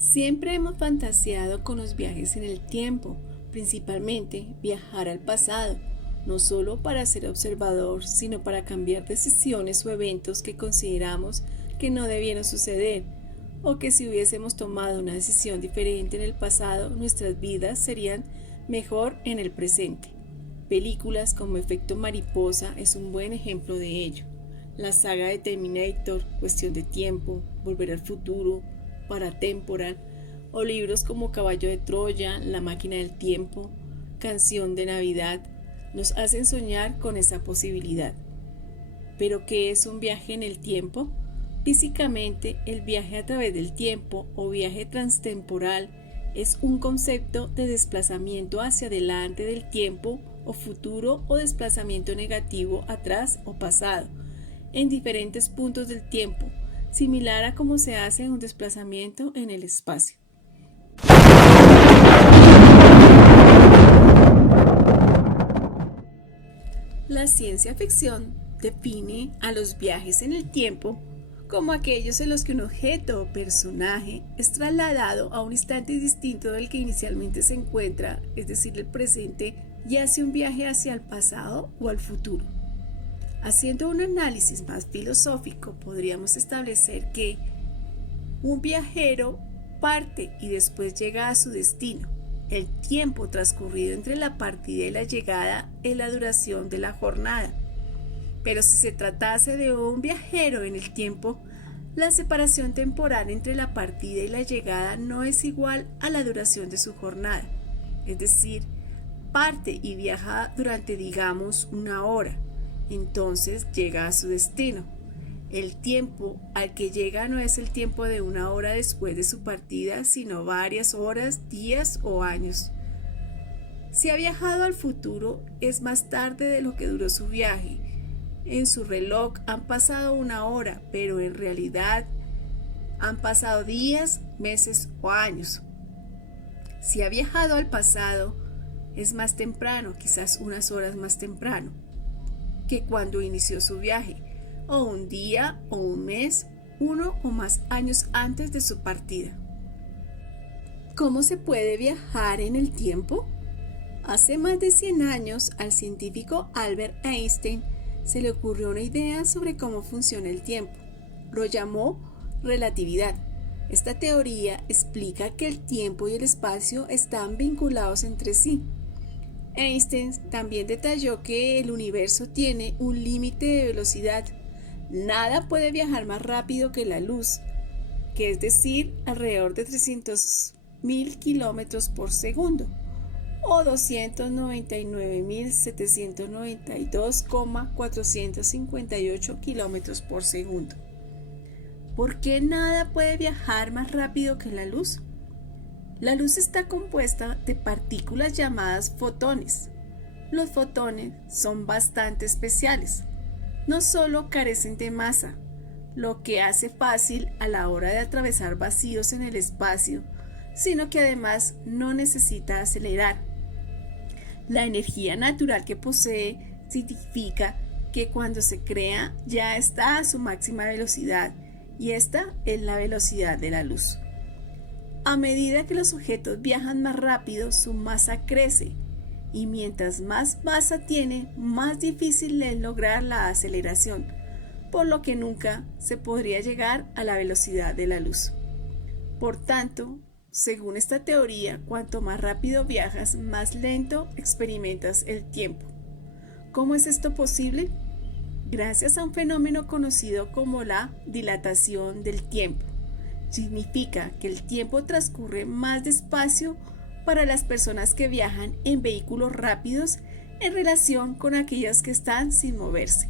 Siempre hemos fantaseado con los viajes en el tiempo, principalmente viajar al pasado, no solo para ser observador, sino para cambiar decisiones o eventos que consideramos que no debieron suceder, o que si hubiésemos tomado una decisión diferente en el pasado, nuestras vidas serían mejor en el presente. Películas como Efecto Mariposa es un buen ejemplo de ello. La saga de Terminator, Cuestión de Tiempo, Volver al Futuro, Paratemporal, o libros como Caballo de Troya, La Máquina del Tiempo, Canción de Navidad, nos hacen soñar con esa posibilidad. ¿Pero qué es un viaje en el tiempo? Físicamente, el viaje a través del tiempo o viaje transtemporal es un concepto de desplazamiento hacia adelante del tiempo o futuro o desplazamiento negativo atrás o pasado, en diferentes puntos del tiempo, similar a cómo se hace un desplazamiento en el espacio. La ciencia ficción define a los viajes en el tiempo como aquellos en los que un objeto o personaje es trasladado a un instante distinto del que inicialmente se encuentra, es decir, el presente, y hace un viaje hacia el pasado o al futuro. Haciendo un análisis más filosófico, podríamos establecer que un viajero parte y después llega a su destino. El tiempo transcurrido entre la partida y la llegada es la duración de la jornada. Pero si se tratase de un viajero en el tiempo, la separación temporal entre la partida y la llegada no es igual a la duración de su jornada. Es decir, parte y viaja durante, digamos, una hora. Entonces llega a su destino. El tiempo al que llega no es el tiempo de una hora después de su partida, sino varias horas, días o años. Si ha viajado al futuro, es más tarde de lo que duró su viaje. En su reloj han pasado una hora, pero en realidad han pasado días, meses o años. Si ha viajado al pasado, es más temprano, quizás unas horas más temprano que cuando inició su viaje, o un día o un mes, uno o más años antes de su partida. ¿Cómo se puede viajar en el tiempo? Hace más de 100 años al científico Albert Einstein se le ocurrió una idea sobre cómo funciona el tiempo. Lo llamó relatividad. Esta teoría explica que el tiempo y el espacio están vinculados entre sí. Einstein también detalló que el universo tiene un límite de velocidad. Nada puede viajar más rápido que la luz, que es decir, alrededor de 300.000 kilómetros por segundo, o 299.792,458 kilómetros por segundo. ¿Por qué nada puede viajar más rápido que la luz? La luz está compuesta de partículas llamadas fotones. Los fotones son bastante especiales. No solo carecen de masa, lo que hace fácil a la hora de atravesar vacíos en el espacio, sino que además no necesita acelerar. La energía natural que posee significa que cuando se crea ya está a su máxima velocidad, y esta es la velocidad de la luz. A medida que los objetos viajan más rápido, su masa crece, y mientras más masa tiene, más difícil es lograr la aceleración, por lo que nunca se podría llegar a la velocidad de la luz. Por tanto, según esta teoría, cuanto más rápido viajas, más lento experimentas el tiempo. ¿Cómo es esto posible? Gracias a un fenómeno conocido como la dilatación del tiempo. Significa que el tiempo transcurre más despacio para las personas que viajan en vehículos rápidos en relación con aquellas que están sin moverse.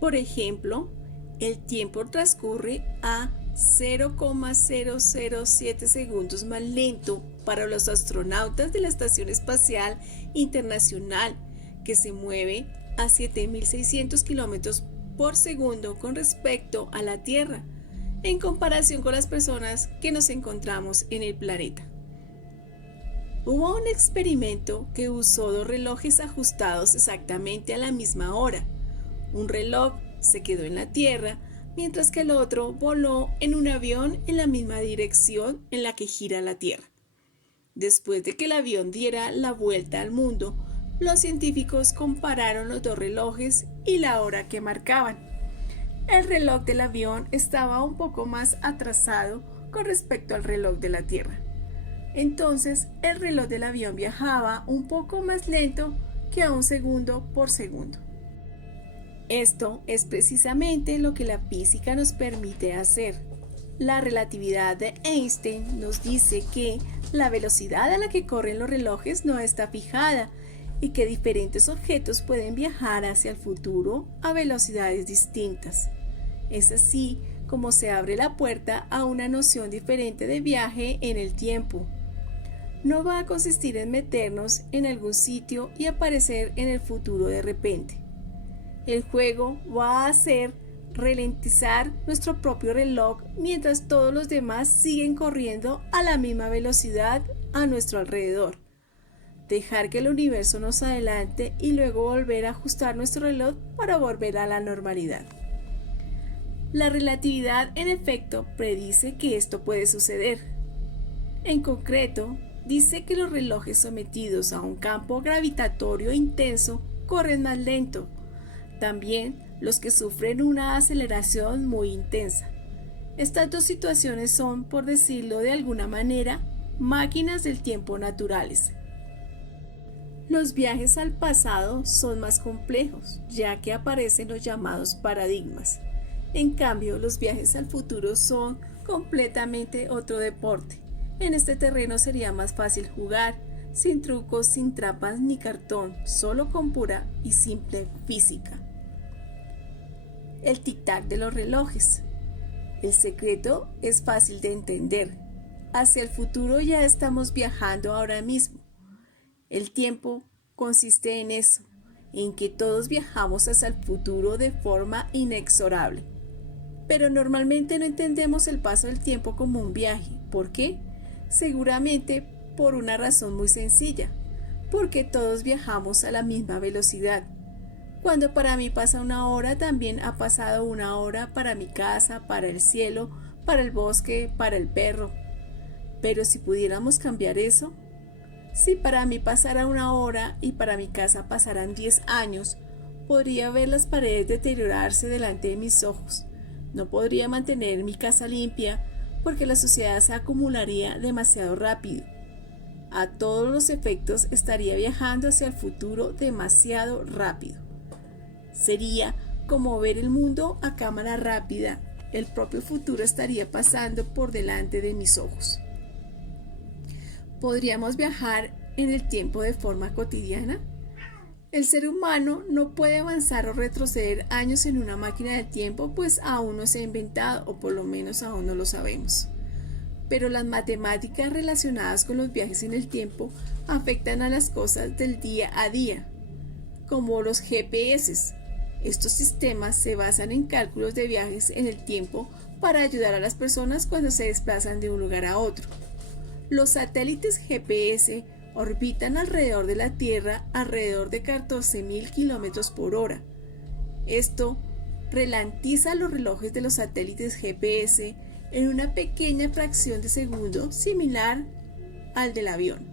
Por ejemplo, el tiempo transcurre a 0,007 segundos más lento para los astronautas de la Estación Espacial Internacional, que se mueve a 7.600 kilómetros por segundo con respecto a la Tierra, en comparación con las personas que nos encontramos en el planeta. Hubo un experimento que usó dos relojes ajustados exactamente a la misma hora. Un reloj se quedó en la Tierra mientras que el otro voló en un avión en la misma dirección en la que gira la Tierra. Después de que el avión diera la vuelta al mundo, los científicos compararon los dos relojes y la hora que marcaban. El reloj del avión estaba un poco más atrasado con respecto al reloj de la Tierra. Entonces, el reloj del avión viajaba un poco más lento que a 1 segundo por segundo. Esto es precisamente lo que la física nos permite hacer. La relatividad de Einstein nos dice que la velocidad a la que corren los relojes no está fijada y que diferentes objetos pueden viajar hacia el futuro a velocidades distintas. Es así como se abre la puerta a una noción diferente de viaje en el tiempo. No va a consistir en meternos en algún sitio y aparecer en el futuro de repente. El juego va a ser ralentizar nuestro propio reloj mientras todos los demás siguen corriendo a la misma velocidad a nuestro alrededor. Dejar que el universo nos adelante y luego volver a ajustar nuestro reloj para volver a la normalidad. La relatividad, en efecto, predice que esto puede suceder. En concreto, dice que los relojes sometidos a un campo gravitatorio intenso corren más lento. También los que sufren una aceleración muy intensa. Estas dos situaciones son, por decirlo de alguna manera, máquinas del tiempo naturales. Los viajes al pasado son más complejos, ya que aparecen los llamados paradigmas. En cambio, los viajes al futuro son completamente otro deporte. En este terreno sería más fácil jugar, sin trucos, sin trampas ni cartón, solo con pura y simple física. El tic-tac de los relojes. El secreto es fácil de entender. Hacia el futuro ya estamos viajando ahora mismo. El tiempo consiste en eso, en que todos viajamos hacia el futuro de forma inexorable. Pero normalmente no entendemos el paso del tiempo como un viaje. ¿Por qué? Seguramente por una razón muy sencilla, porque todos viajamos a la misma velocidad. Cuando para mí pasa una hora, también ha pasado una hora para mi casa, para el cielo, para el bosque, para el perro. Pero si pudiéramos cambiar eso, si para mí pasara una hora y para mi casa pasaran 10 años, podría ver las paredes deteriorarse delante de mis ojos. No podría mantener mi casa limpia porque la suciedad se acumularía demasiado rápido. A todos los efectos estaría viajando hacia el futuro demasiado rápido. Sería como ver el mundo a cámara rápida. El propio futuro estaría pasando por delante de mis ojos. ¿Podríamos viajar en el tiempo de forma cotidiana? El ser humano no puede avanzar o retroceder años en una máquina del tiempo, pues aún no se ha inventado, o por lo menos aún no lo sabemos. Pero las matemáticas relacionadas con los viajes en el tiempo afectan a las cosas del día a día, como los GPS. Estos sistemas se basan en cálculos de viajes en el tiempo para ayudar a las personas cuando se desplazan de un lugar a otro. Los satélites GPS orbitan alrededor de la Tierra alrededor de 14.000 km por hora. Esto ralentiza los relojes de los satélites GPS en una pequeña fracción de segundo similar al del avión.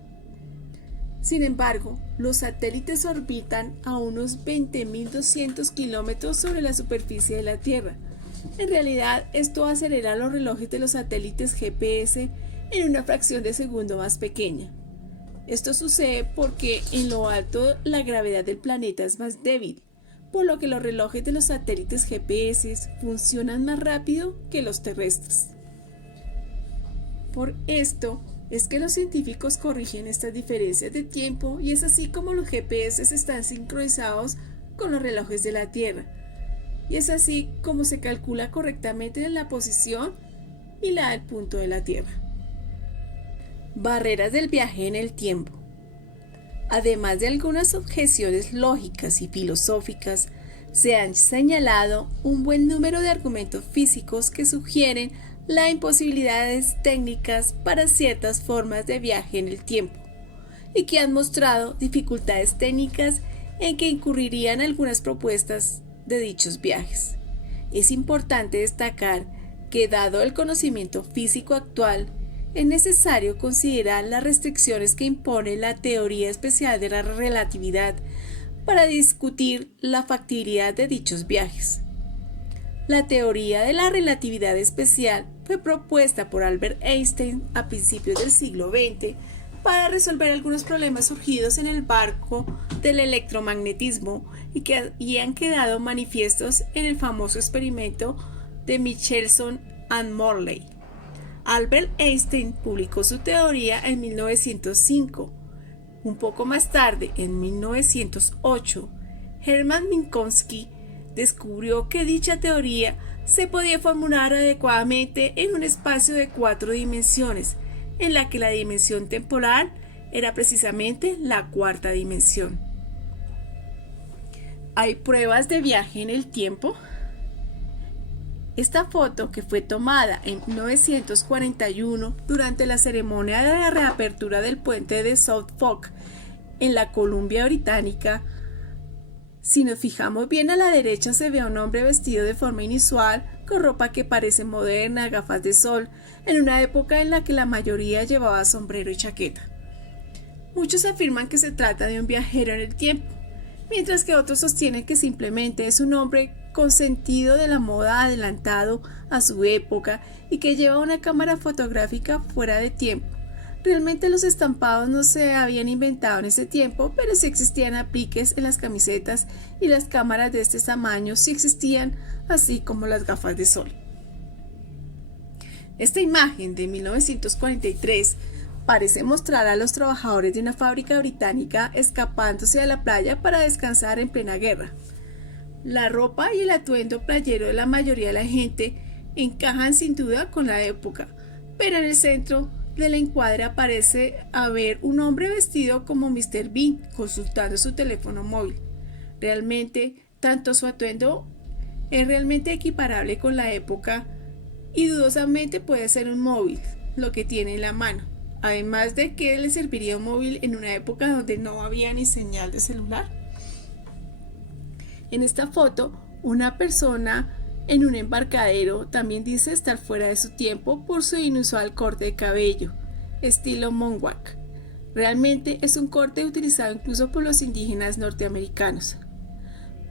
Sin embargo, los satélites orbitan a unos 20.200 kilómetros sobre la superficie de la Tierra. En realidad, esto acelera los relojes de los satélites GPS en una fracción de segundo más pequeña. Esto sucede porque en lo alto la gravedad del planeta es más débil, por lo que los relojes de los satélites GPS funcionan más rápido que los terrestres. Por esto es que los científicos corrigen estas diferencias de tiempo y es así como los GPS están sincronizados con los relojes de la Tierra. Y es así como se calcula correctamente la posición y la del punto de la Tierra. Barreras del viaje en el tiempo. Además de algunas objeciones lógicas y filosóficas, se han señalado un buen número de argumentos físicos que sugieren las imposibilidades técnicas para ciertas formas de viaje en el tiempo y que han mostrado dificultades técnicas en que incurrirían algunas propuestas de dichos viajes. Es importante destacar que, dado el conocimiento físico actual, es necesario considerar las restricciones que impone la teoría especial de la relatividad para discutir la factibilidad de dichos viajes. La teoría de la relatividad especial fue propuesta por Albert Einstein a principios del siglo XX para resolver algunos problemas surgidos en el marco del electromagnetismo y han quedado manifiestos en el famoso experimento de Michelson and Morley. Albert Einstein publicó su teoría en 1905. Un poco más tarde, en 1908, Hermann Minkowski descubrió que dicha teoría se podía formular adecuadamente en un espacio de 4 dimensiones, en la que la dimensión temporal era precisamente la cuarta dimensión. ¿Hay pruebas de viaje en el tiempo? Esta foto, que fue tomada en 1941 durante la ceremonia de la reapertura del puente de Southfork en la Columbia Británica, si nos fijamos bien a la derecha se ve a un hombre vestido de forma inusual, con ropa que parece moderna, gafas de sol, en una época en la que la mayoría llevaba sombrero y chaqueta. Muchos afirman que se trata de un viajero en el tiempo, mientras que otros sostienen que simplemente es un hombre con sentido de la moda adelantado a su época y que lleva una cámara fotográfica fuera de tiempo. Realmente los estampados no se habían inventado en ese tiempo, pero sí existían apliques en las camisetas y las cámaras de este tamaño sí existían, así como las gafas de sol. Esta imagen de 1943 parece mostrar a los trabajadores de una fábrica británica escapándose a la playa para descansar en plena guerra. La ropa y el atuendo playero de la mayoría de la gente encajan sin duda con la época, pero en el centro de la encuadra parece haber un hombre vestido como Mr. Bean consultando su teléfono móvil. Realmente, tanto su atuendo es realmente equiparable con la época y dudosamente puede ser un móvil, lo que tiene en la mano. Además de que le serviría un móvil en una época donde no había ni señal de celular. En esta foto, una persona en un embarcadero también dice estar fuera de su tiempo por su inusual corte de cabello, estilo mohawk. Realmente es un corte utilizado incluso por los indígenas norteamericanos.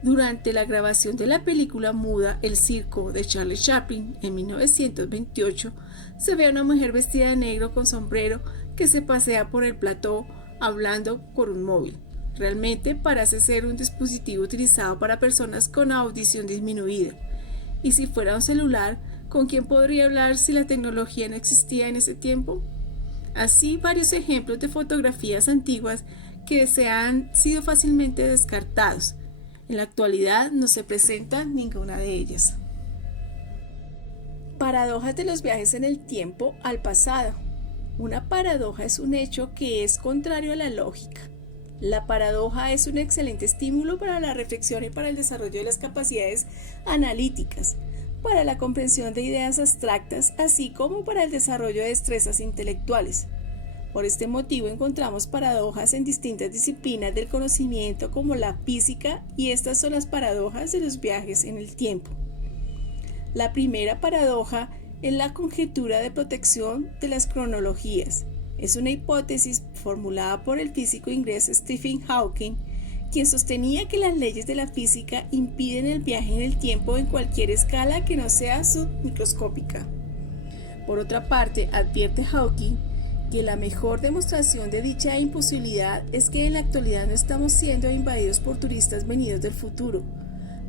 Durante la grabación de la película muda El Circo de Charlie Chaplin en 1928, se ve a una mujer vestida de negro con sombrero que se pasea por el plató hablando por un móvil. Realmente parece ser un dispositivo utilizado para personas con audición disminuida. Y si fuera un celular, ¿con quién podría hablar si la tecnología no existía en ese tiempo? Así, varios ejemplos de fotografías antiguas que se han sido fácilmente descartados. En la actualidad no se presenta ninguna de ellas. Paradojas de los viajes en el tiempo al pasado. Una paradoja es un hecho que es contrario a la lógica. La paradoja es un excelente estímulo para la reflexión y para el desarrollo de las capacidades analíticas, para la comprensión de ideas abstractas, así como para el desarrollo de destrezas intelectuales. Por este motivo encontramos paradojas en distintas disciplinas del conocimiento como la física, y estas son las paradojas de los viajes en el tiempo. La primera paradoja es la conjetura de protección de las cronologías. Es una hipótesis formulada por el físico inglés Stephen Hawking, quien sostenía que las leyes de la física impiden el viaje en el tiempo en cualquier escala que no sea submicroscópica. Por otra parte, advierte Hawking que la mejor demostración de dicha imposibilidad es que en la actualidad no estamos siendo invadidos por turistas venidos del futuro,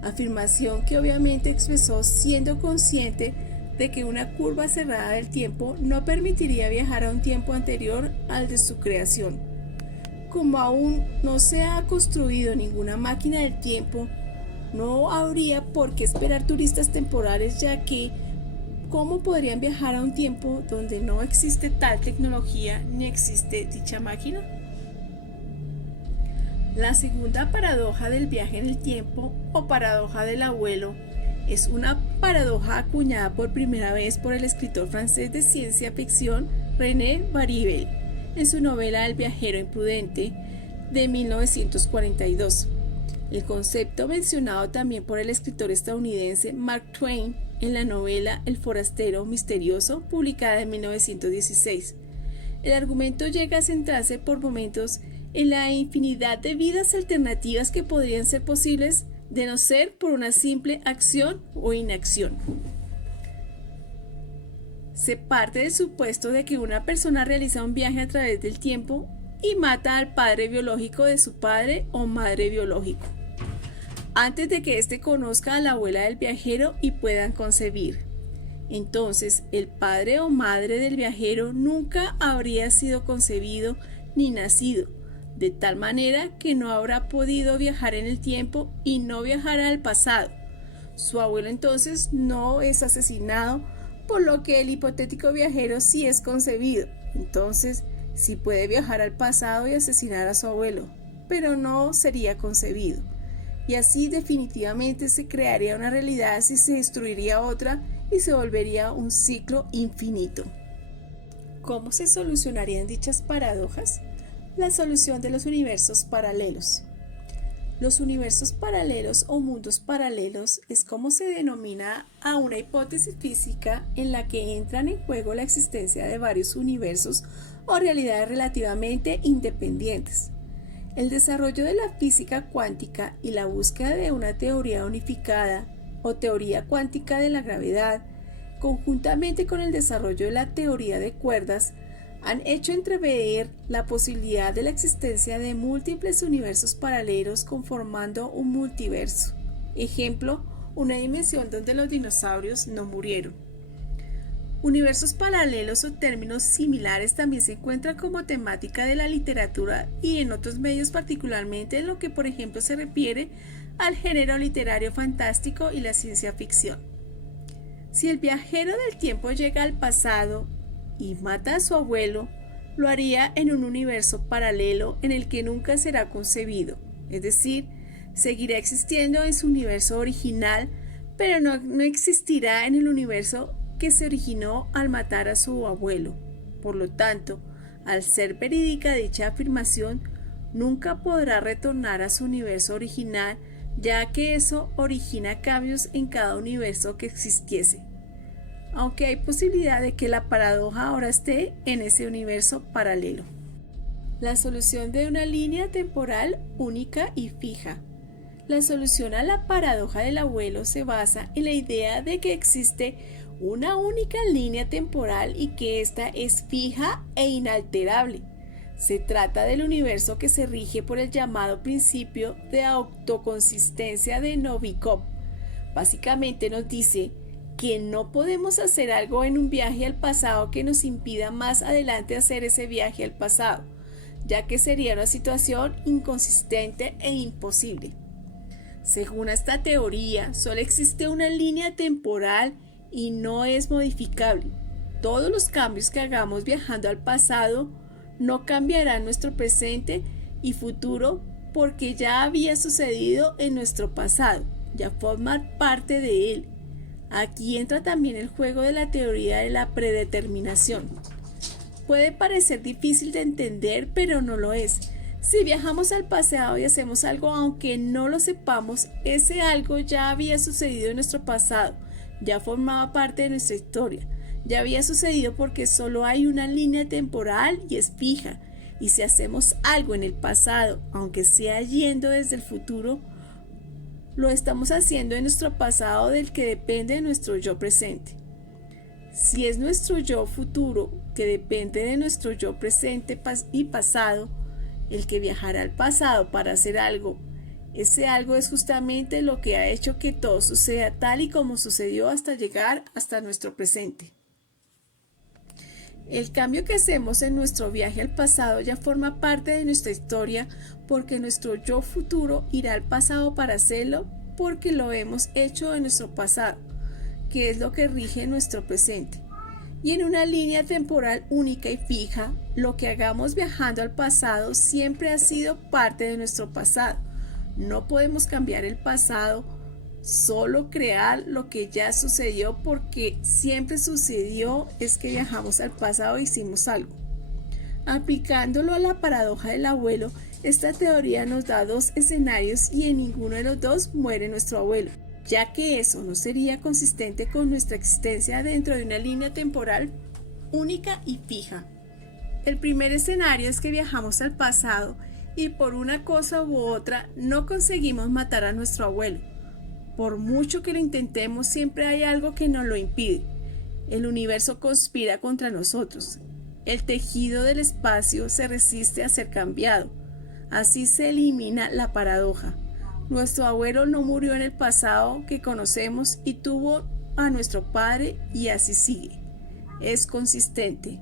afirmación que obviamente expresó siendo consciente de que una curva cerrada del tiempo no permitiría viajar a un tiempo anterior al de su creación. Como aún no se ha construido ninguna máquina del tiempo, no habría por qué esperar turistas temporales, ya que ¿cómo podrían viajar a un tiempo donde no existe tal tecnología ni existe dicha máquina? La segunda paradoja del viaje en el tiempo, o paradoja del abuelo, es una paradoja acuñada por primera vez por el escritor francés de ciencia ficción René Barivel en su novela El viajero imprudente de 1942. El concepto mencionado también por el escritor estadounidense Mark Twain en la novela El forastero misterioso, publicada en 1916. El argumento llega a centrarse por momentos en la infinidad de vidas alternativas que podrían ser posibles de no ser por una simple acción o inacción. Se parte del supuesto de que una persona realiza un viaje a través del tiempo y mata al padre biológico de su padre o madre biológico, antes de que éste conozca a la abuela del viajero y puedan concebir. Entonces, el padre o madre del viajero nunca habría sido concebido ni nacido, de tal manera que no habrá podido viajar en el tiempo y no viajará al pasado. Su abuelo entonces no es asesinado, por lo que el hipotético viajero sí es concebido. Entonces, sí puede viajar al pasado y asesinar a su abuelo, pero no sería concebido. Y así definitivamente se crearía una realidad y se destruiría otra y se volvería un ciclo infinito. ¿Cómo se solucionarían dichas paradojas? La solución de los universos paralelos. Los universos paralelos o mundos paralelos es como se denomina a una hipótesis física en la que entran en juego la existencia de varios universos o realidades relativamente independientes. El desarrollo de la física cuántica y la búsqueda de una teoría unificada o teoría cuántica de la gravedad, conjuntamente con el desarrollo de la teoría de cuerdas, han hecho entrever la posibilidad de la existencia de múltiples universos paralelos conformando un multiverso. Ejemplo, una dimensión donde los dinosaurios no murieron. Universos paralelos o términos similares también se encuentran como temática de la literatura y en otros medios, particularmente en lo que por ejemplo se refiere al género literario fantástico y la ciencia ficción. Si el viajero del tiempo llega al pasado y mata a su abuelo, lo haría en un universo paralelo en el que nunca será concebido, es decir, seguirá existiendo en su universo original, pero no existirá en el universo que se originó al matar a su abuelo. Por lo tanto, al ser verídica dicha afirmación, nunca podrá retornar a su universo original, ya que eso origina cambios en cada universo que existiese, aunque hay posibilidad de que la paradoja ahora esté en ese universo paralelo. La solución de una línea temporal única y fija. La solución a la paradoja del abuelo se basa en la idea de que existe una única línea temporal y que ésta es fija e inalterable. Se trata del universo que se rige por el llamado principio de autoconsistencia de Novikov. Básicamente nos dice que no podemos hacer algo en un viaje al pasado que nos impida más adelante hacer ese viaje al pasado, ya que sería una situación inconsistente e imposible. Según esta teoría, solo existe una línea temporal y no es modificable. Todos los cambios que hagamos viajando al pasado no cambiarán nuestro presente y futuro porque ya había sucedido en nuestro pasado, ya forman parte de él. Aquí entra también el juego de la teoría de la predeterminación. Puede parecer difícil de entender, pero no lo es. Si viajamos al pasado y hacemos algo aunque no lo sepamos, ese algo ya había sucedido en nuestro pasado, ya formaba parte de nuestra historia, ya había sucedido porque solo hay una línea temporal y es fija, y si hacemos algo en el pasado, aunque sea yendo desde el futuro, lo estamos haciendo en nuestro pasado del que depende nuestro yo presente. Si es nuestro yo futuro que depende de nuestro yo presente y pasado, el que viajará al pasado para hacer algo, ese algo es justamente lo que ha hecho que todo suceda tal y como sucedió hasta llegar hasta nuestro presente. El cambio que hacemos en nuestro viaje al pasado ya forma parte de nuestra historia porque nuestro yo futuro irá al pasado para hacerlo porque lo hemos hecho en nuestro pasado, que es lo que rige nuestro presente. Y en una línea temporal única y fija, lo que hagamos viajando al pasado siempre ha sido parte de nuestro pasado. No podemos cambiar el pasado, solo crear lo que ya sucedió porque siempre sucedió es que viajamos al pasado e hicimos algo. Aplicándolo a la paradoja del abuelo, Esta teoría nos da dos escenarios y en ninguno de los dos muere nuestro abuelo, ya que eso no sería consistente con nuestra existencia dentro de una línea temporal única y fija. El primer escenario es que viajamos al pasado y por una cosa u otra no conseguimos matar a nuestro abuelo. Por mucho que lo intentemos, siempre hay algo que nos lo impide. El universo conspira contra nosotros. El tejido del espacio se resiste a ser cambiado. Así se elimina la paradoja. Nuestro abuelo no murió en el pasado que conocemos y tuvo a nuestro padre y así sigue. Es consistente.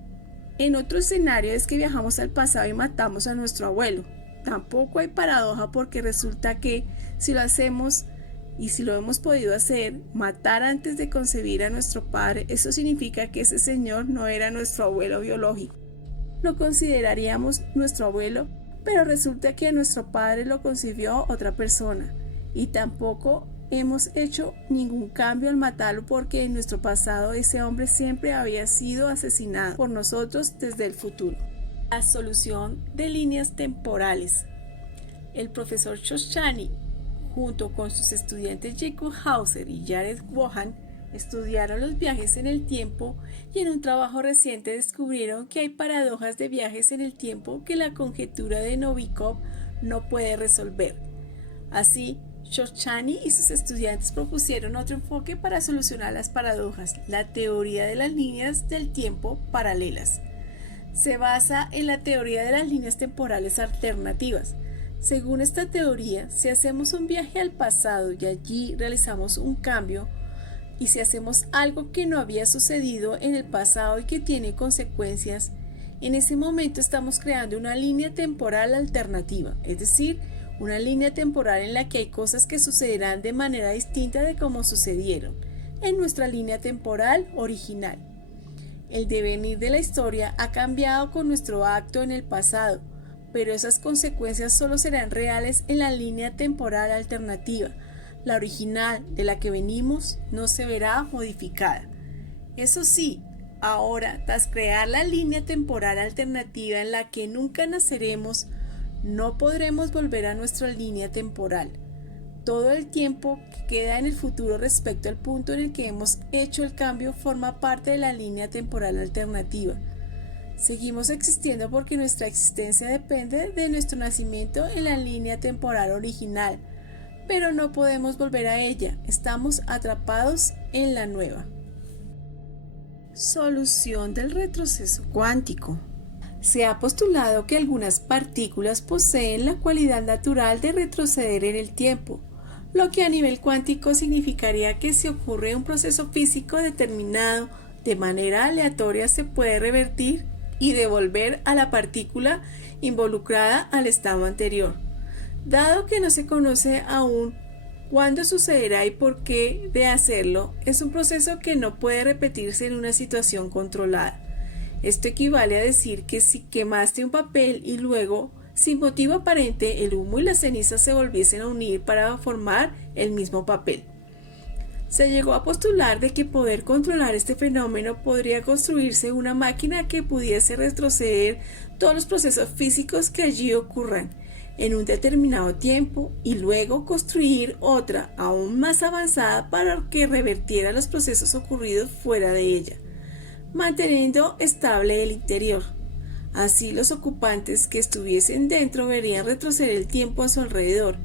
En otro escenario es que viajamos al pasado y matamos a nuestro abuelo. Tampoco hay paradoja porque resulta que si lo hacemos y si lo hemos podido hacer, matar antes de concebir a nuestro padre, eso significa que ese señor no era nuestro abuelo biológico. Lo consideraríamos nuestro abuelo, pero resulta que a nuestro padre lo concibió otra persona y tampoco hemos hecho ningún cambio al matarlo porque en nuestro pasado ese hombre siempre había sido asesinado por nosotros desde el futuro. La solución de líneas temporales. El profesor Shoshani, junto con sus estudiantes Jacob Hauser y Jared Wohan, estudiaron los viajes en el tiempo y en un trabajo reciente descubrieron que hay paradojas de viajes en el tiempo que la conjetura de Novikov no puede resolver. Así, Shoshani y sus estudiantes propusieron otro enfoque para solucionar las paradojas, la teoría de las líneas del tiempo paralelas. Se basa en la teoría de las líneas temporales alternativas. Según esta teoría, si hacemos un viaje al pasado y allí realizamos un cambio, y si hacemos algo que no había sucedido en el pasado y que tiene consecuencias, en ese momento estamos creando una línea temporal alternativa, es decir, una línea temporal en la que hay cosas que sucederán de manera distinta de como sucedieron en nuestra línea temporal original. El devenir de la historia ha cambiado con nuestro acto en el pasado, pero esas consecuencias solo serán reales en la línea temporal alternativa. La original de la que venimos no se verá modificada. Eso sí, ahora, tras crear la línea temporal alternativa en la que nunca naceremos, no podremos volver a nuestra línea temporal. Todo el tiempo que queda en el futuro respecto al punto en el que hemos hecho el cambio forma parte de la línea temporal alternativa. Seguimos existiendo porque nuestra existencia depende de nuestro nacimiento en la línea temporal original, pero no podemos volver a ella, estamos atrapados en la nueva. Solución del retroceso cuántico. Se ha postulado que algunas partículas poseen la cualidad natural de retroceder en el tiempo, lo que a nivel cuántico significaría que si ocurre un proceso físico determinado de manera aleatoria se puede revertir y devolver a la partícula involucrada al estado anterior. Dado que no se conoce aún cuándo sucederá y por qué de hacerlo, es un proceso que no puede repetirse en una situación controlada. Esto equivale a decir que si quemaste un papel y luego, sin motivo aparente, el humo y las cenizas se volviesen a unir para formar el mismo papel. Se llegó a postular de que poder controlar este fenómeno podría construirse una máquina que pudiese retroceder todos los procesos físicos que allí ocurran en un determinado tiempo y luego construir otra aún más avanzada para que revertiera los procesos ocurridos fuera de ella, manteniendo estable el interior. Así los ocupantes que estuviesen dentro verían retroceder el tiempo a su alrededor,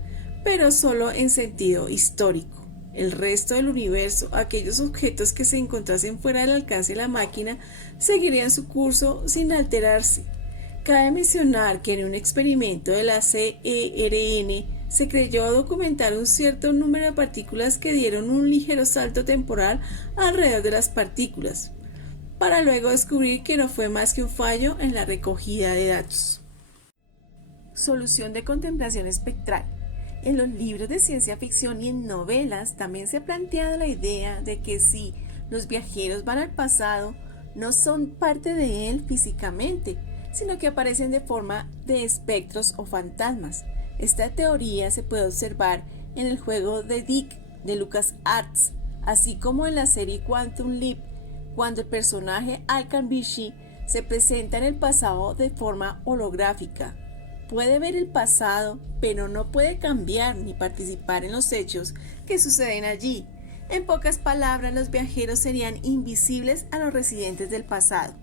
pero solo en sentido histórico. El resto del universo, aquellos objetos que se encontrasen fuera del alcance de la máquina, seguirían su curso sin alterarse. Cabe mencionar que en un experimento de la CERN se creyó documentar un cierto número de partículas que dieron un ligero salto temporal alrededor de las partículas, para luego descubrir que no fue más que un fallo en la recogida de datos. Solución de contemplación espectral. En los libros de ciencia ficción y en novelas también se ha planteado la idea de que si los viajeros van al pasado, no son parte de él físicamente, sino que aparecen de forma de espectros o fantasmas. Esta teoría se puede observar en el juego The Dig de LucasArts, así como en la serie Quantum Leap, cuando el personaje Alkan Bishi se presenta en el pasado de forma holográfica. puede ver el pasado, pero no puede cambiar ni participar en los hechos que suceden allí. En pocas palabras, los viajeros serían invisibles a los residentes del pasado.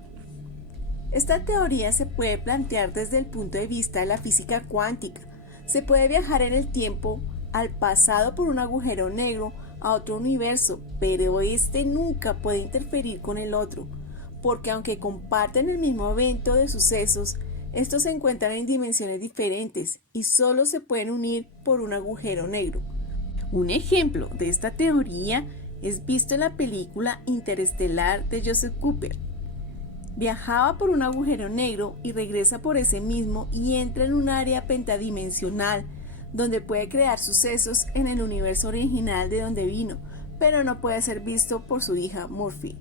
Esta teoría se puede plantear desde el punto de vista de la física cuántica. Se puede viajar en el tiempo al pasado por un agujero negro a otro universo, pero este nunca puede interferir con el otro, porque aunque comparten el mismo evento de sucesos, estos se encuentran en dimensiones diferentes y solo se pueden unir por un agujero negro. Un ejemplo de esta teoría es visto en la película Interestelar de Joseph Cooper. Viajaba por un agujero negro y regresa por ese mismo y entra en un área pentadimensional donde puede crear sucesos en el universo original de donde vino, pero no puede ser visto por su hija Murphy.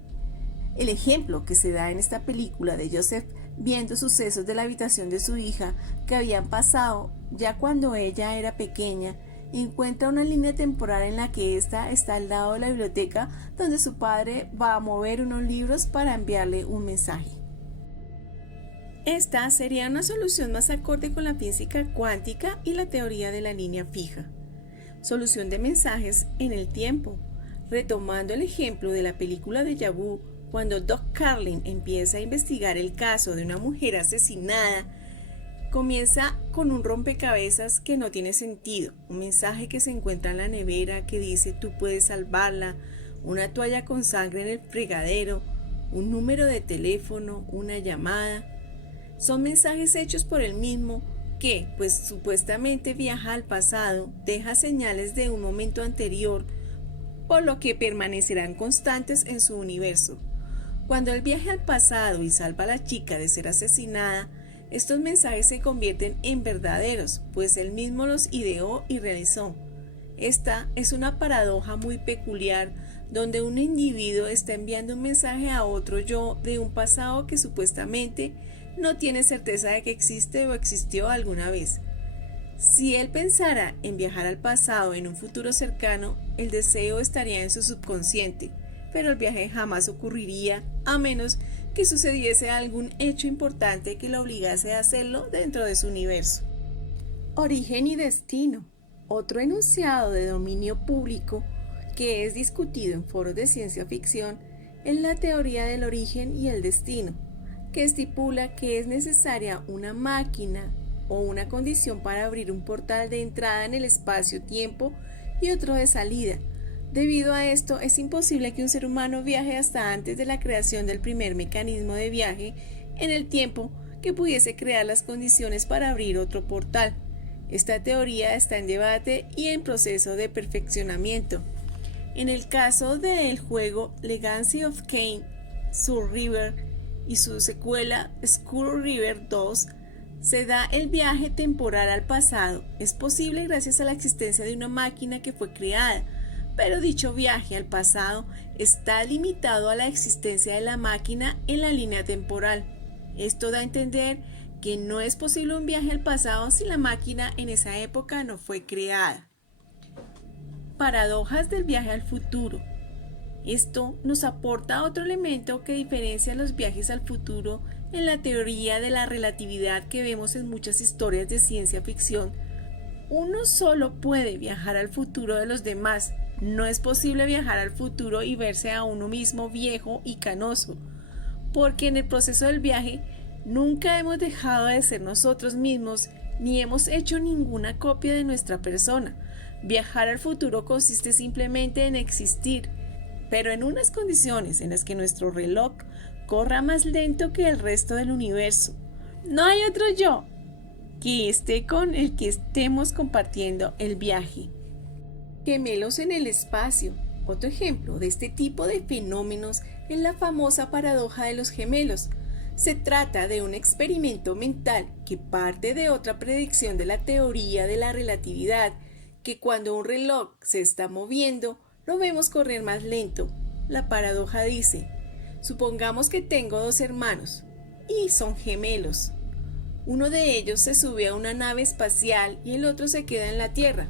El ejemplo que se da en esta película de Joseph viendo sucesos de la habitación de su hija que habían pasado ya cuando ella era pequeña, encuentra una línea temporal en la que ésta está al lado de la biblioteca donde su padre va a mover unos libros para enviarle un mensaje. Esta sería una solución más acorde con la física cuántica y la teoría de la línea fija. Solución de mensajes en el tiempo. Retomando el ejemplo de la película Déjà Vu, cuando Doc Carlin empieza a investigar el caso de una mujer asesinada, comienza con un rompecabezas que no tiene sentido, un mensaje que se encuentra en la nevera que dice tú puedes salvarla, una toalla con sangre en el fregadero, un número de teléfono, una llamada. Son mensajes hechos por él mismo que, pues supuestamente viaja al pasado, deja señales de un momento anterior, por lo que permanecerán constantes en su universo. Cuando él viaja al pasado y salva a la chica de ser asesinada, estos mensajes se convierten en verdaderos, pues él mismo los ideó y realizó. Esta es una paradoja muy peculiar, donde un individuo está enviando un mensaje a otro yo de un pasado que supuestamente no tiene certeza de que existe o existió alguna vez. Si él pensara en viajar al pasado en un futuro cercano, el deseo estaría en su subconsciente, pero el viaje jamás ocurriría a menos que sucediese algún hecho importante que lo obligase a hacerlo dentro de su universo. Origen y destino. Otro enunciado de dominio público que es discutido en foros de ciencia ficción es la teoría del origen y el destino, que estipula que es necesaria una máquina o una condición para abrir un portal de entrada en el espacio-tiempo y otro de salida. Debido a esto, es imposible que un ser humano viaje hasta antes de la creación del primer mecanismo de viaje en el tiempo que pudiese crear las condiciones para abrir otro portal. Esta teoría está en debate y en proceso de perfeccionamiento. En el caso del juego Legacy of Kain, Soul River y su secuela Skull River 2, se da el viaje temporal al pasado. Es posible gracias a la existencia de una máquina que fue creada, pero dicho viaje al pasado está limitado a la existencia de la máquina en la línea temporal. Esto da a entender que no es posible un viaje al pasado si la máquina en esa época no fue creada. Paradojas del viaje al futuro. Esto nos aporta otro elemento que diferencia los viajes al futuro en la teoría de la relatividad que vemos en muchas historias de ciencia ficción. Uno solo puede viajar al futuro de los demás. No es posible viajar al futuro y verse a uno mismo viejo y canoso, porque en el proceso del viaje nunca hemos dejado de ser nosotros mismos ni hemos hecho ninguna copia de nuestra persona. Viajar al futuro consiste simplemente en existir, pero en unas condiciones en las que nuestro reloj corra más lento que el resto del universo. No hay otro yo que esté con el que estemos compartiendo el viaje. Gemelos en el espacio. Otro ejemplo de este tipo de fenómenos es la famosa paradoja de los gemelos. Se trata de un experimento mental que parte de otra predicción de la teoría de la relatividad, que cuando un reloj se está moviendo, lo vemos correr más lento. La paradoja dice: supongamos que tengo dos hermanos y son gemelos. Uno de ellos se sube a una nave espacial y el otro se queda en la Tierra.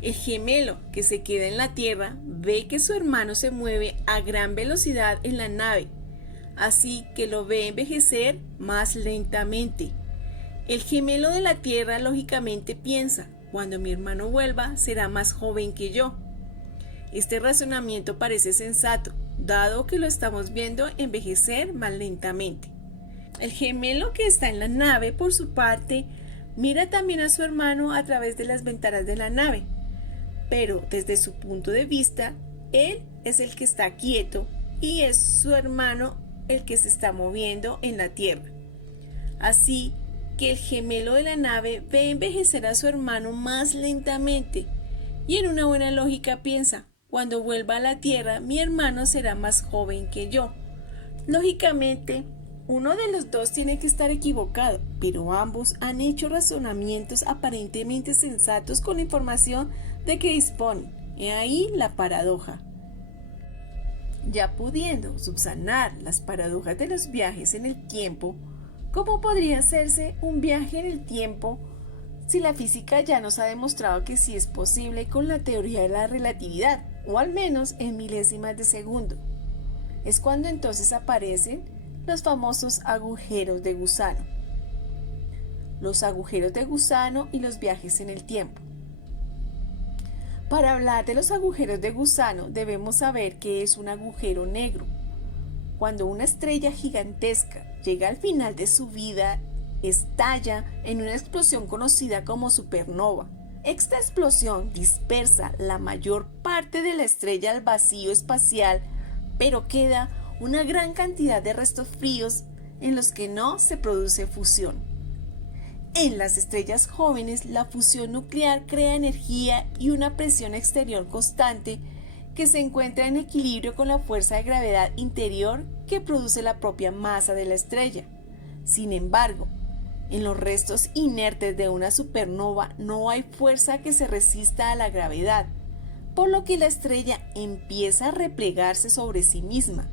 El gemelo que se queda en la Tierra ve que su hermano se mueve a gran velocidad en la nave, así que lo ve envejecer más lentamente. El gemelo de la Tierra lógicamente piensa, cuando mi hermano vuelva será más joven que yo. Este razonamiento parece sensato, dado que lo estamos viendo envejecer más lentamente. El gemelo que está en la nave, por su parte, mira también a su hermano a través de las ventanas de la nave, pero desde su punto de vista, él es el que está quieto y es su hermano el que se está moviendo en la Tierra. Así que el gemelo de la nave ve envejecer a su hermano más lentamente y en una buena lógica piensa, cuando vuelva a la Tierra mi hermano será más joven que yo. Lógicamente, uno de los dos tiene que estar equivocado, pero ambos han hecho razonamientos aparentemente sensatos con la información de que disponen. He ahí la paradoja. Ya pudiendo subsanar las paradojas de los viajes en el tiempo, ¿cómo podría hacerse un viaje en el tiempo si la física ya nos ha demostrado que sí es posible con la teoría de la relatividad, o al menos en milésimas de segundo? Es cuando entonces aparecen los famosos agujeros de gusano. Los agujeros de gusano y los viajes en el tiempo. Para hablar de los agujeros de gusano debemos saber qué es un agujero negro. Cuando una estrella gigantesca llega al final de su vida, estalla en una explosión conocida como supernova. Esta explosión dispersa la mayor parte de la estrella al vacío espacial, pero queda una gran cantidad de restos fríos en los que no se produce fusión. En las estrellas jóvenes, la fusión nuclear crea energía y una presión exterior constante que se encuentra en equilibrio con la fuerza de gravedad interior que produce la propia masa de la estrella. Sin embargo, en los restos inertes de una supernova no hay fuerza que se resista a la gravedad, por lo que la estrella empieza a replegarse sobre sí misma.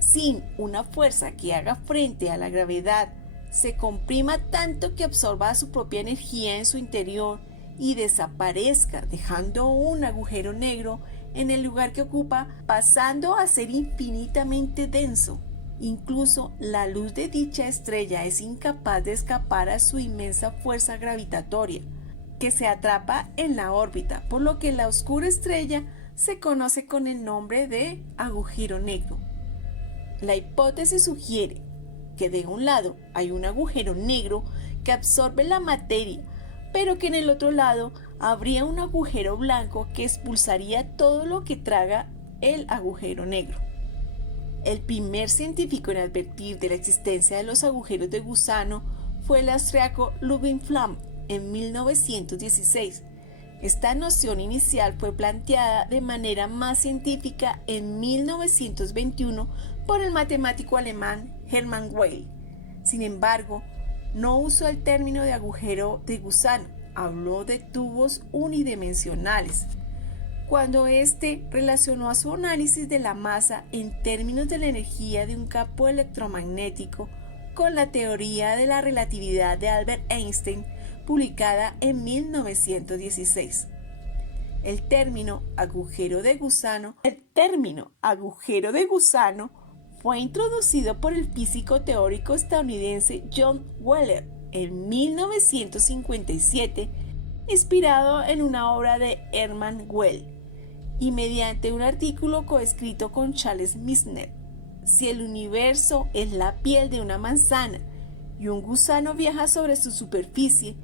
Sin una fuerza que haga frente a la gravedad, se comprima tanto que absorba su propia energía en su interior y desaparezca, dejando un agujero negro en el lugar que ocupa, pasando a ser infinitamente denso. Incluso la luz de dicha estrella es incapaz de escapar a su inmensa fuerza gravitatoria, que se atrapa en la órbita, por lo que la oscura estrella se conoce con el nombre de agujero negro. La hipótesis sugiere que de un lado hay un agujero negro que absorbe la materia, pero que en el otro lado habría un agujero blanco que expulsaría todo lo que traga el agujero negro. El primer científico en advertir de la existencia de los agujeros de gusano fue el austriaco Ludwig Flamel en 1916. Esta noción inicial fue planteada de manera más científica en 1921 por el matemático alemán Hermann Weyl. Sin embargo, no usó el término de agujero de gusano, habló de tubos unidimensionales, cuando éste relacionó a su análisis de la masa en términos de la energía de un campo electromagnético con la teoría de la relatividad de Albert Einstein, publicada en 1916. El término agujero de gusano fue introducido por el físico teórico estadounidense John Wheeler en 1957, inspirado en una obra de Hermann Weyl, y mediante un artículo coescrito con Charles Misner. Si el universo es la piel de una manzana y un gusano viaja sobre su superficie,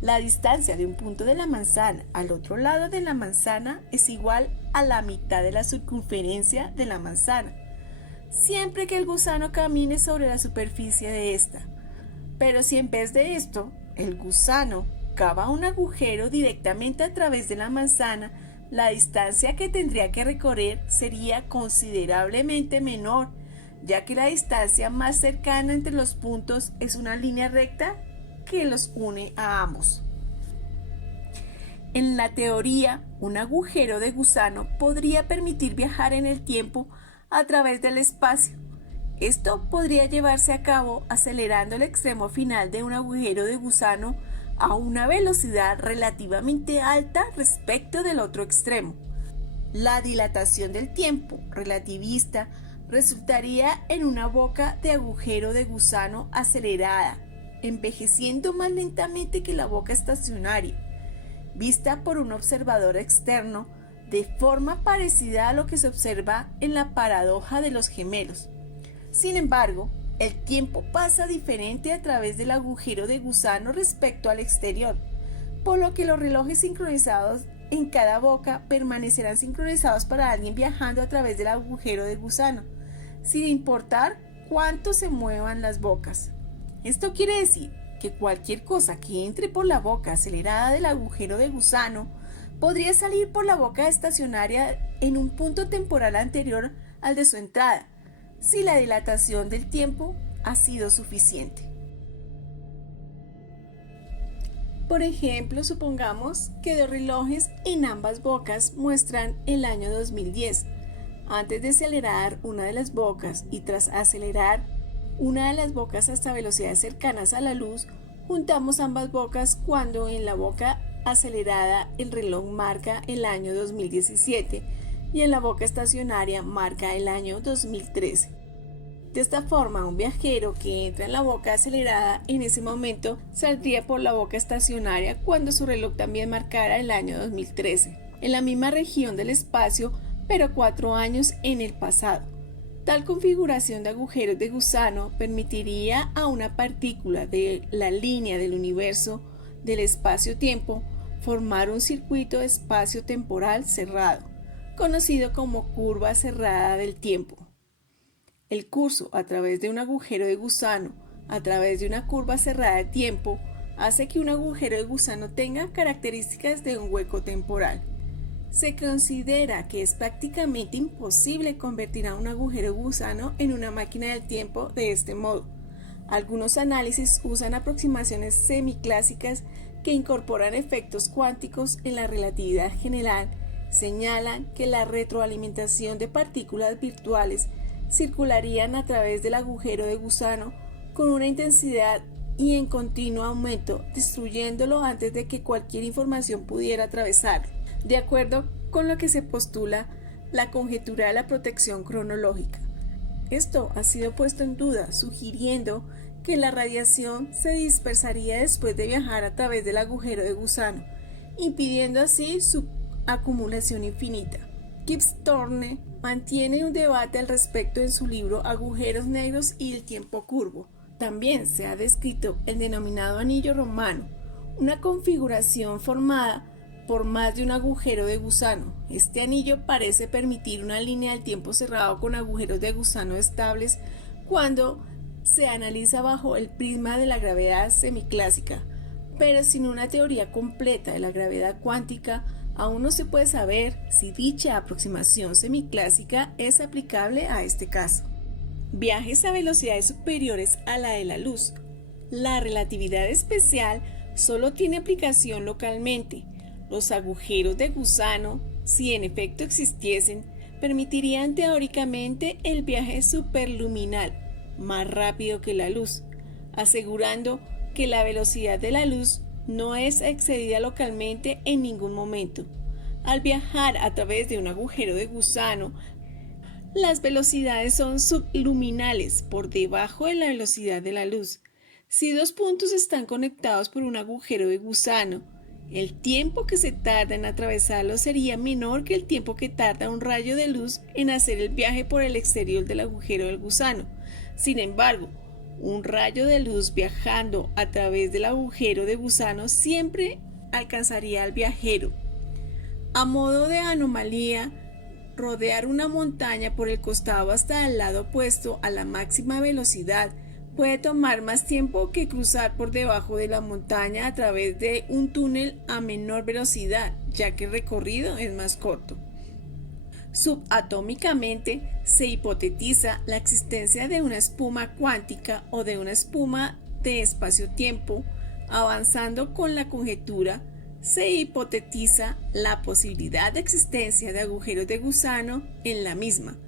la distancia de un punto de la manzana al otro lado de la manzana es igual a la mitad de la circunferencia de la manzana, siempre que el gusano camine sobre la superficie de esta. Pero si en vez de esto, el gusano cava un agujero directamente a través de la manzana, la distancia que tendría que recorrer sería considerablemente menor, ya que la distancia más cercana entre los puntos es una línea recta que los une a ambos. En la teoría, un agujero de gusano podría permitir viajar en el tiempo a través del espacio. Esto podría llevarse a cabo acelerando el extremo final de un agujero de gusano a una velocidad relativamente alta respecto del otro extremo. La dilatación del tiempo relativista resultaría en una boca de agujero de gusano acelerada envejeciendo más lentamente que la boca estacionaria, vista por un observador externo de forma parecida a lo que se observa en la paradoja de los gemelos. Sin embargo, el tiempo pasa diferente a través del agujero de gusano respecto al exterior, por lo que los relojes sincronizados en cada boca permanecerán sincronizados para alguien viajando a través del agujero de gusano, sin importar cuánto se muevan las bocas. Esto quiere decir que cualquier cosa que entre por la boca acelerada del agujero de gusano podría salir por la boca estacionaria en un punto temporal anterior al de su entrada, si la dilatación del tiempo ha sido suficiente. Por ejemplo, supongamos que dos relojes en ambas bocas muestran el año 2010. Antes de acelerar una de las bocas y tras acelerar una de las bocas hasta velocidades cercanas a la luz, juntamos ambas bocas cuando en la boca acelerada el reloj marca el año 2017 y en la boca estacionaria marca el año 2013. De esta forma, un viajero que entra en la boca acelerada en ese momento saldría por la boca estacionaria cuando su reloj también marcara el año 2013, en la misma región del espacio, pero 4 años en el pasado. Tal configuración de agujeros de gusano permitiría a una partícula de la línea del universo del espacio-tiempo formar un circuito espacio-temporal cerrado, conocido como curva cerrada del tiempo. El curso a través de un agujero de gusano a través de una curva cerrada de tiempo hace que un agujero de gusano tenga características de un hueco temporal. Se considera que es prácticamente imposible convertir a un agujero de gusano en una máquina del tiempo de este modo. Algunos análisis usan aproximaciones semiclásicas que incorporan efectos cuánticos en la relatividad general. Señalan que la retroalimentación de partículas virtuales circularían a través del agujero de gusano con una intensidad y en continuo aumento, destruyéndolo antes de que cualquier información pudiera atravesarlo, de acuerdo con lo que se postula la conjetura de la protección cronológica. Esto ha sido puesto en duda, sugiriendo que la radiación se dispersaría después de viajar a través del agujero de gusano, impidiendo así su acumulación infinita. Gibbs Thorne mantiene un debate al respecto en su libro Agujeros negros y el tiempo curvo. También se ha descrito el denominado anillo romano, una configuración formada por más de un agujero de gusano. Este anillo parece permitir una línea del tiempo cerrado con agujeros de gusano estables cuando se analiza bajo el prisma de la gravedad semiclásica, pero sin una teoría completa de la gravedad cuántica. Aún no se puede saber si dicha aproximación semiclásica es aplicable a este caso. Viajes a velocidades superiores a la de la luz. La relatividad especial solo tiene aplicación localmente. Los agujeros de gusano, si en efecto existiesen, permitirían teóricamente el viaje superluminal, más rápido que la luz, asegurando que la velocidad de la luz no es excedida localmente en ningún momento. Al viajar a través de un agujero de gusano, las velocidades son subluminales, por debajo de la velocidad de la luz. Si dos puntos están conectados por un agujero de gusano, el tiempo que se tarda en atravesarlo sería menor que el tiempo que tarda un rayo de luz en hacer el viaje por el exterior del agujero del gusano. Sin embargo, un rayo de luz viajando a través del agujero de gusano siempre alcanzaría al viajero. A modo de anomalía, rodear una montaña por el costado hasta el lado opuesto a la máxima velocidad puede tomar más tiempo que cruzar por debajo de la montaña a través de un túnel a menor velocidad, ya que el recorrido es más corto. Subatómicamente, se hipotetiza la existencia de una espuma cuántica o de una espuma de espacio-tiempo. Avanzando con la conjetura, se hipotetiza la posibilidad de existencia de agujeros de gusano en la misma,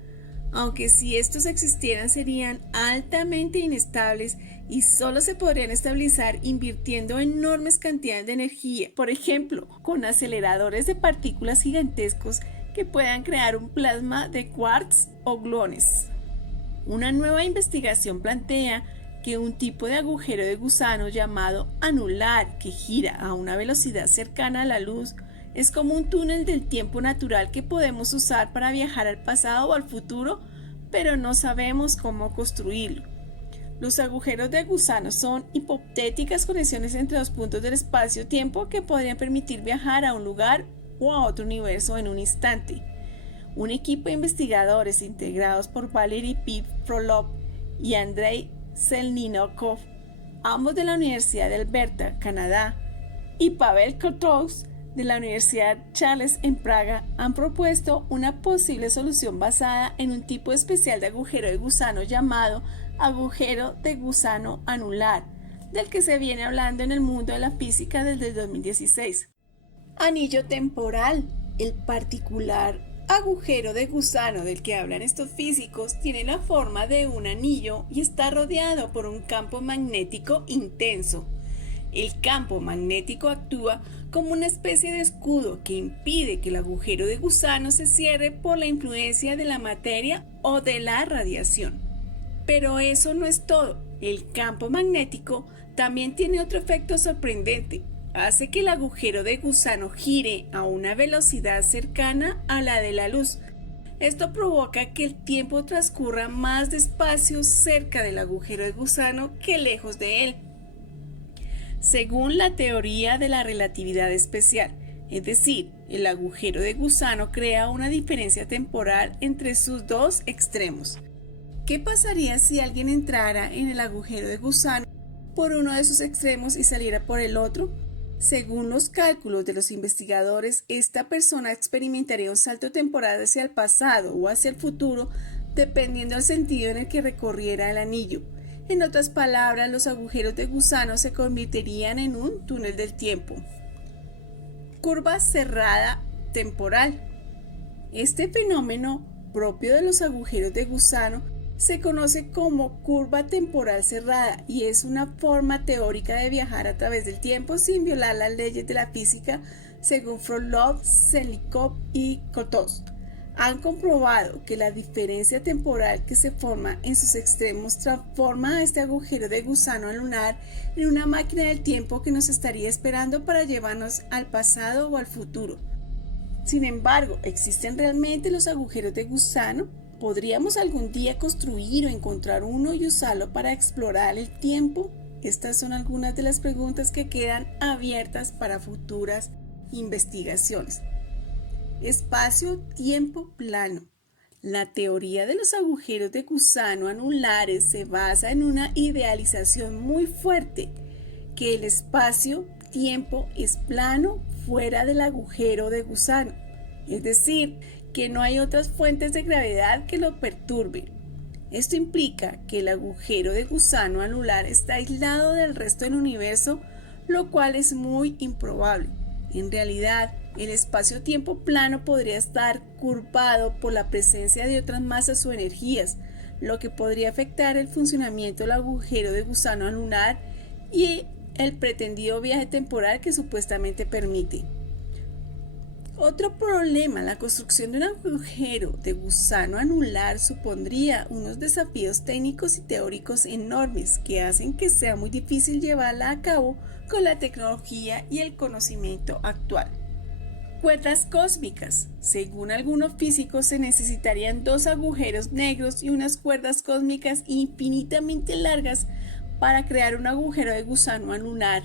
aunque si estos existieran serían altamente inestables y solo se podrían estabilizar invirtiendo enormes cantidades de energía, por ejemplo, con aceleradores de partículas gigantescos que puedan crear un plasma de quarks o gluones. Una nueva investigación plantea que un tipo de agujero de gusano llamado anular, que gira a una velocidad cercana a la luz, es como un túnel del tiempo natural que podemos usar para viajar al pasado o al futuro, pero no sabemos cómo construirlo. Los agujeros de gusano son hipotéticas conexiones entre dos puntos del espacio-tiempo que podrían permitir viajar a un lugar o a otro universo en un instante. Un equipo de investigadores integrados por Valery P. Frolov y Andrei Selnikov, ambos de la Universidad de Alberta, Canadá, y Pavel Kotov de la Universidad Charles en Praga, han propuesto una posible solución basada en un tipo especial de agujero de gusano llamado agujero de gusano anular, del que se viene hablando en el mundo de la física desde el 2016. Anillo temporal. El particular agujero de gusano del que hablan estos físicos tiene la forma de un anillo y está rodeado por un campo magnético intenso. El campo magnético actúa como una especie de escudo que impide que el agujero de gusano se cierre por la influencia de la materia o de la radiación. Pero eso no es todo. El campo magnético también tiene otro efecto sorprendente. Hace que el agujero de gusano gire a una velocidad cercana a la de la luz. Esto provoca que el tiempo transcurra más despacio cerca del agujero de gusano que lejos de él. Según la teoría de la relatividad especial, es decir, el agujero de gusano crea una diferencia temporal entre sus dos extremos. ¿Qué pasaría si alguien entrara en el agujero de gusano por uno de sus extremos y saliera por el otro? Según los cálculos de los investigadores, esta persona experimentaría un salto temporal hacia el pasado o hacia el futuro, dependiendo del sentido en el que recorriera el anillo. En otras palabras, los agujeros de gusano se convertirían en un túnel del tiempo. Curva cerrada temporal. Este fenómeno, propio de los agujeros de gusano, se conoce como curva temporal cerrada y es una forma teórica de viajar a través del tiempo sin violar las leyes de la física, según Frolov, Selnikov y Kotov. Han comprobado que la diferencia temporal que se forma en sus extremos transforma a este agujero de gusano lunar en una máquina del tiempo que nos estaría esperando para llevarnos al pasado o al futuro. Sin embargo, ¿existen realmente los agujeros de gusano? ¿Podríamos algún día construir o encontrar uno y usarlo para explorar el tiempo? Estas son algunas de las preguntas que quedan abiertas para futuras investigaciones. Espacio-tiempo plano. La teoría de los agujeros de gusano anulares se basa en una idealización muy fuerte, que el espacio-tiempo es plano fuera del agujero de gusano, es decir, que no hay otras fuentes de gravedad que lo perturben. Esto implica que el agujero de gusano anular está aislado del resto del universo, lo cual es muy improbable. En realidad, el espacio-tiempo plano podría estar curvado por la presencia de otras masas o energías, lo que podría afectar el funcionamiento del agujero de gusano anular y el pretendido viaje temporal que supuestamente permite. Otro problema, la construcción de un agujero de gusano anular supondría unos desafíos técnicos y teóricos enormes que hacen que sea muy difícil llevarla a cabo con la tecnología y el conocimiento actual. Cuerdas cósmicas. Según algunos físicos, se necesitarían dos agujeros negros y unas cuerdas cósmicas infinitamente largas para crear un agujero de gusano anular.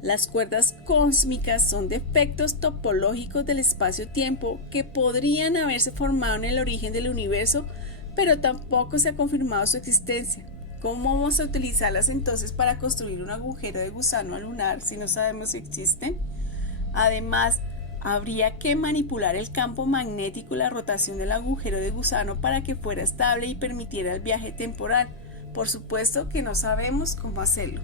Las cuerdas cósmicas son defectos topológicos del espacio-tiempo que podrían haberse formado en el origen del universo, pero tampoco se ha confirmado su existencia. ¿Cómo vamos a utilizarlas entonces para construir un agujero de gusano lunar si no sabemos si existen? Además, habría que manipular el campo magnético y la rotación del agujero de gusano para que fuera estable y permitiera el viaje temporal. Por supuesto que no sabemos cómo hacerlo.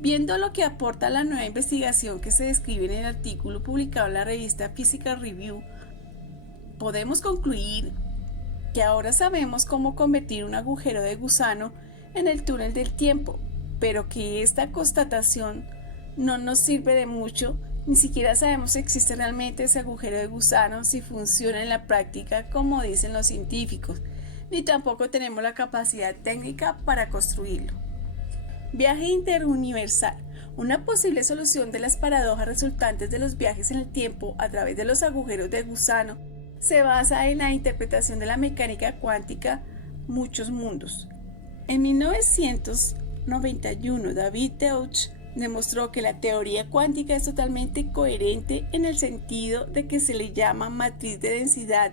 Viendo lo que aporta la nueva investigación que se describe en el artículo publicado en la revista Physical Review, podemos concluir que ahora sabemos cómo convertir un agujero de gusano en el túnel del tiempo, pero que esta constatación no nos sirve de mucho. Ni siquiera sabemos si existe realmente ese agujero de gusano, si funciona en la práctica como dicen los científicos. ni tampoco tenemos la capacidad técnica para construirlo. Viaje interuniversal. Una posible solución de las paradojas resultantes de los viajes en el tiempo a través de los agujeros de gusano se basa en la interpretación de la mecánica cuántica muchos mundos. En 1991, David Deutsch demostró que la teoría cuántica es totalmente coherente en el sentido de que se le llama matriz de densidad.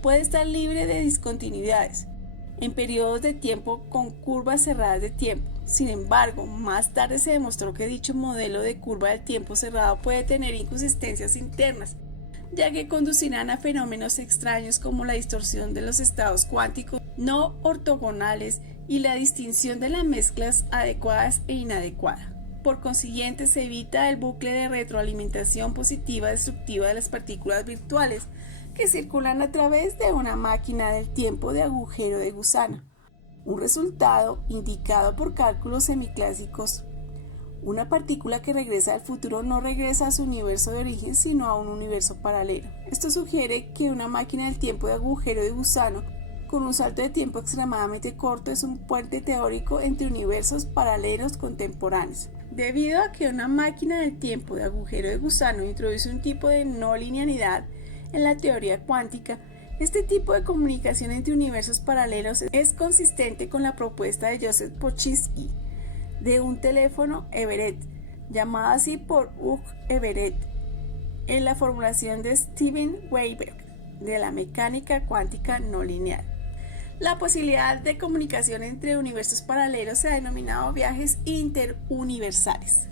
Puede estar libre de discontinuidades en periodos de tiempo con curvas cerradas de tiempo. Sin embargo, más tarde se demostró que dicho modelo de curva del tiempo cerrado puede tener inconsistencias internas, ya que conducirán a fenómenos extraños como la distorsión de los estados cuánticos no ortogonales y la distinción de las mezclas adecuadas e inadecuadas. Por consiguiente, se evita el bucle de retroalimentación positiva destructiva de las partículas virtuales que circulan a través de una máquina del tiempo de agujero de gusano, un resultado indicado por cálculos semiclásicos. Una partícula que regresa al futuro no regresa a su universo de origen, sino a un universo paralelo. Esto sugiere que una máquina del tiempo de agujero de gusano con un salto de tiempo extremadamente corto es un puente teórico entre universos paralelos contemporáneos. Debido a que una máquina del tiempo de agujero de gusano introduce un tipo de no linealidad en la teoría cuántica, este tipo de comunicación entre universos paralelos es consistente con la propuesta de Joseph Polchinski de un teléfono Everett, llamado así por Hugh Everett, en la formulación de Steven Weinberg de la mecánica cuántica no lineal. La posibilidad de comunicación entre universos paralelos se ha denominado viajes interuniversales.